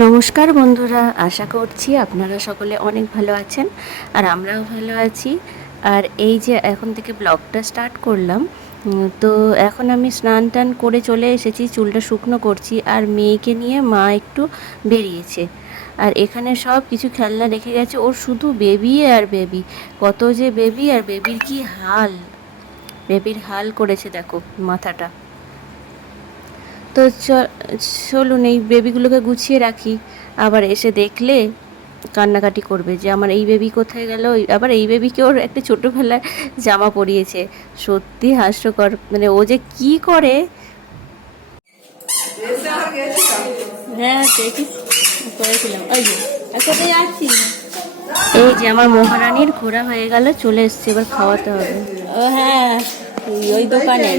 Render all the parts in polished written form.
নমস্কার বন্ধুরা, আশা করছি আপনারা সকলে অনেক ভালো আছেন আর আমরাও ভালো আছি। আর এই যে এখন থেকে ব্লগটা স্টার্ট করলাম, তো এখন আমি স্নান টান করে চলে এসেছি, চুলটা শুকনো করছি আর মেয়েকে নিয়ে মা একটু বেরিয়েছে। আর এখানে সব কিছু খেলনা রেখে গেছে, ওর শুধু বেবি আর বেবি, কত যে বেবি আর বেবির কি হাল, বেবির হাল করেছে দেখো মাথাটা। তো চলুন এই বেবিগুলোকে গুছিয়ে রাখি, আবার এসে দেখলে কান্নাকাটি করবে যে আমার এই বেবি কোথায় গেল। আবার এই বেবিকে ওর একটা ছোটোবেলায় জামা পরিয়েছে, সত্যি হাস্যকর, মানে ও যে কি করে। হ্যাঁ করেছিলাম, ওই যে একসাথে যাচ্ছি। এই যে আমার মহারানীর ঘোরা হয়ে গেল, চলে এসছে, এবার খাওয়াতে হবে। ও হ্যাঁ, ওই দোকানে।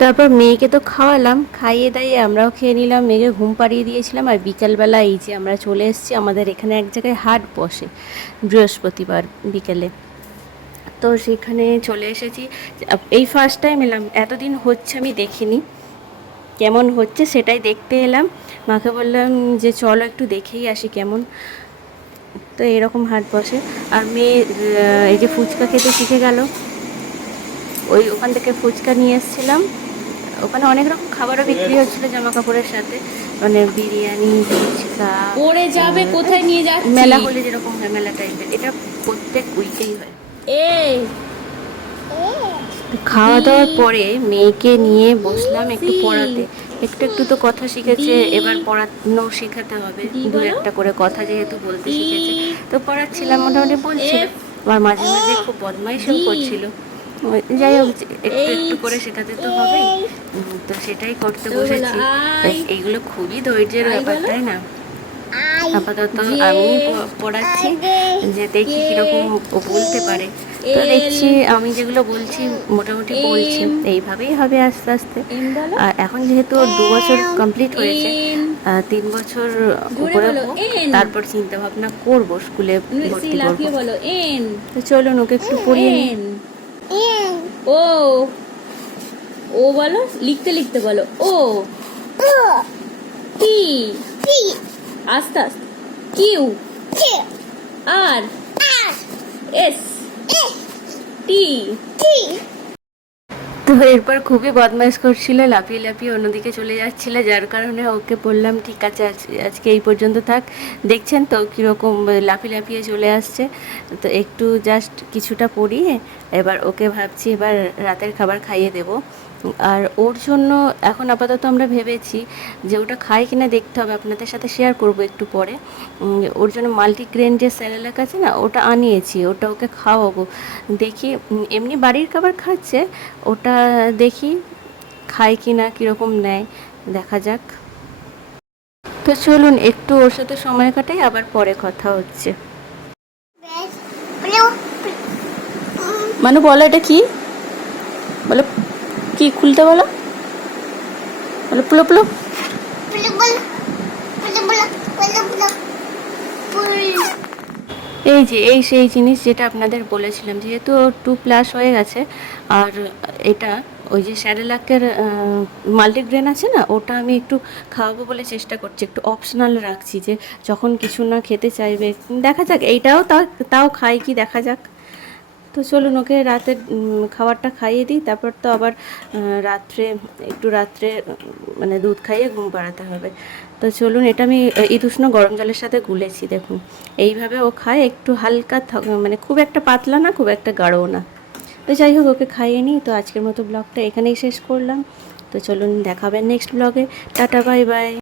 তারপর মেয়েকে তো খাওয়ালাম, খাইয়ে দাইয়ে আমরাও খেয়ে নিলাম, মেয়েকে ঘুম পাড়িয়ে দিয়েছিলাম। আর বিকালবেলা এই যে আমরা চলে এসেছি, আমাদের এখানে এক জায়গায় হাট বসে বৃহস্পতিবার বিকেলে, তো সেখানে চলে এসেছি। এই ফার্স্ট টাইম এলাম, এতদিন হচ্ছে আমি দেখিনি, কেমন হচ্ছে সেটাই দেখতে এলাম। মাকে বললাম যে চলো একটু দেখেই আসি কেমন। তো এরকম হাট বসে। আর মেয়ে এই যে ফুচকা খেতে শিখে গেল, ওখান থেকে ফুচকা নিয়ে এসেছিলাম। ওখানে অনেক রকম খাবারও বিক্রি হচ্ছিল জামা কাপড়ের সাথে, মানে বিরিয়ানি, ফুচকা। পড়ে যাবে, কোথায় নিয়ে যাচ্ছি, মেলা হলে যেরকম হয় মেলা টাইপের, এটা প্রত্যেক উইকেই হয়। খাওয়া দাওয়ার পরে মেয়েকে নিয়ে বসলাম একটু পড়াতে। একটু একটু তো কথা শিখেছে, এবার পড়ানো শেখাতে হবে, দু একটা করে কথা যেহেতু বলতে শিখেছে, তো পড়াচ্ছিলাম, মোটামুটি বলছিল। আর মাঝে মাঝে খুব বদমাইশও করছিল, যাই হোক একটু একটু করে শেখাতে তো হবেই। তো সেটাই করতে বসেছি। এইগুলো খুবই ধৈর্যের ব্যাপার, তাই না? আপাতত আমি পড়াচ্ছি, যে দেখি কিরকম ও বলতে পারে। তো দেখছি আমি যেগুলো বলছি মোটামুটি বলছে, এইভাবেই হবে আস্তে আস্তে। আর এখন যেহেতু ওর 2 বছর কমপ্লিট হয়েছে, 3 বছর উপরে হোক, তারপর চিন্তা ভাবনা করবো স্কুলে ভর্তি করবো। তো চলুন ওকে একটু পড়িয়ে নিন। ও ও বলো, লিখতে লিখতে বলো। ও টি, আস্তে আস্তে, কিউ, আর, এস, টি। তো এরপর খুবই বদমাইশ করছিল, লাফিয়ে লাফিয়ে অন্যদিকে চলে যাচ্ছিল, যার কারণে ওকে বললাম ঠিক আছে আজকে এই পর্যন্ত থাক। দেখছেন তো কীরকম লাফিয়ে লাফিয়ে চলে আসছে। তো একটু জাস্ট কিছুটা পড়িয়ে এবার ওকে ভাবছি এবার রাতের খাবার খাইয়ে দেবো। আর ওর জন্য এখন আপাতত আমরা ভেবেছি যে ওটা খায় কিনা দেখতে হবে, আপনাদের সাথে শেয়ার করব একটু পরে। ওর জন্য মাল্টিগ্রেন যে স্যারেলাক আছে না, ওটা আনিয়েছি, ওটা ওকে খাওয়াবো। দেখি এমনি বাড়ির খাবার খাচ্ছে, ওটা দেখি খায় কি না, কীরকম নেয় দেখা যাক। তো চলুন একটু ওর সাথে সময় কাটাই, আবার পরে কথা হচ্ছে। মানু বলো এটা কি, বলো কি, খুলতে বলো, বলো পুলো পুলো। এই যে এই সেই জিনিস যেটা আপনাদের বলেছিলাম, যেহেতু 2+ হয়ে গেছে, আর এটা ওই যে স্যারেলাকের মাল্টিগ্রেন আছে না, ওটা আমি একটু খাওয়াবো বলে চেষ্টা করছি, একটু অপশনাল রাখছি, যে যখন কিছু না খেতে চাইবে দেখা যাক, এইটাও তাও খাই কি দেখা যাক। তো চলুন ওকে রাতের খাবারটা খাইয়ে দিই, তারপর তো আবার রাত্রে মানে দুধ খাইয়ে ঘুম পাড়াতে হবে। তো চলুন, এটা আমি উষ্ণ গরম জলের সাথে গুলেছি, দেখুন এইভাবে ও খায়, একটু হালকা মানে খুব একটা পাতলা না, খুব একটা গাঢ়ও না। তো যাই হোক ওকে খাইয়ে নিই। তো আজকের মতো ব্লগটা এখানেই শেষ করলাম। তো চলুন দেখাবেন নেক্সট ব্লগে। Tata, bye bye.